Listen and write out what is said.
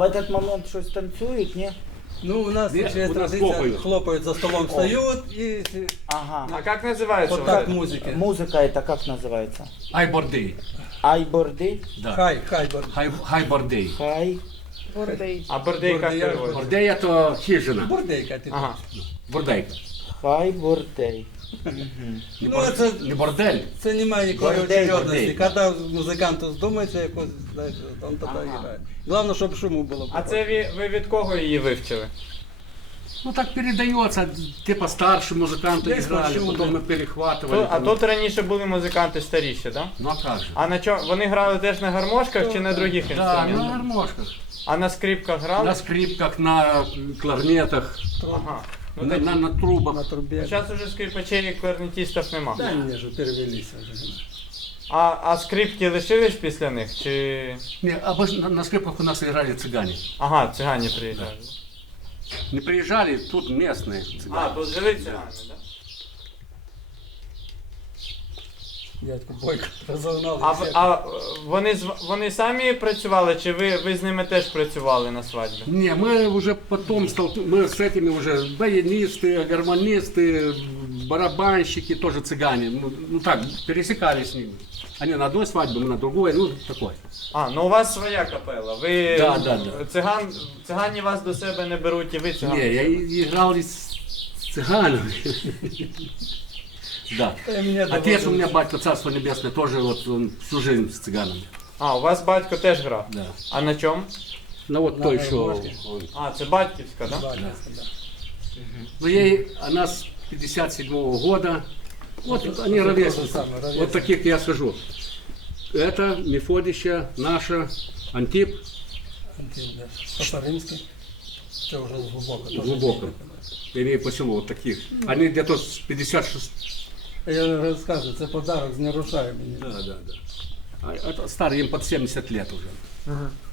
этот момент щось танцюють, ні? Ну, у нас Нет, есть у нас традиция, хлопают за столом, встают и Ага. А как называется? вот вот так это? музыки. Музика это как називається? Айбордей. Айборди? Да. Хай, Хайбордей. Хай. А бордей как Бордей. переводится? Бордей это хижина. бордейка, типа. Ага. Бордейка. Хай бордей. Не, Ну, не бордель. Це немає ніякої Бордей, очередності. бордей. Коли музикант здумається якось, знаєте, он тоді грає. Головне, щоб шуму було. А це ви від кого її вивчили? Ну так передается, типа старшие музыканты Есть играли, маршруты. потом мы перехватывали. А тут раніше були музиканти старіші, так? Да? Ну а как же? А на чому? Вони грали теж на гармошках чи на других Да, на інструментах? гармошках. А на скрипках грали? На скрипках, на кларнетах, Ага. Ну, на трубах. На трубі. зараз уже скрипачей і кларнетистів нема. Да, ні, вже перевелися. Вже. А скрипки лишились після них? Чи... Не, обычно на скрипках у нас играли цыгане. Ага, цигані приїжджали. Не приезжали, тут местные А, цыгане. тут жили цигани, так? Дядько Бойко розогнав. А, всіх. вони самі працювали, чи ви з ними теж працювали на свадьбі? Не, мы уже потом мы с этими уже баянисты, гармонисты, барабанщики, тоже цыгане. Ну так, пересекались с ними. Они на одной свадьбе, мы на другой, ну такой. А, ну у вас своя капела. Ви Да. цигані вас до себе не беруть, і ви циган. Не, я играл с цыганами. Да. Мене Отец у меня, батько, царство небесное, тоже вот он всю жизнь с цыганами. А, у вас батько теж грав? Да. А на чому? Ну вот На то еще. гармошке. А, це батьківська, так? Да? Ну ей, она с 57-го года. Вот они ровесницы. самое, ровесницы. Вот таких я скажу. Это Мефодища, наша, Антип, Татаринський. Це вже глибоко. теж. глубоко. Или по селу вот таких. Они где-то с 56. Я розказую, це подарок з нерушаємим. Да. А это старые, им под 70 лет уже.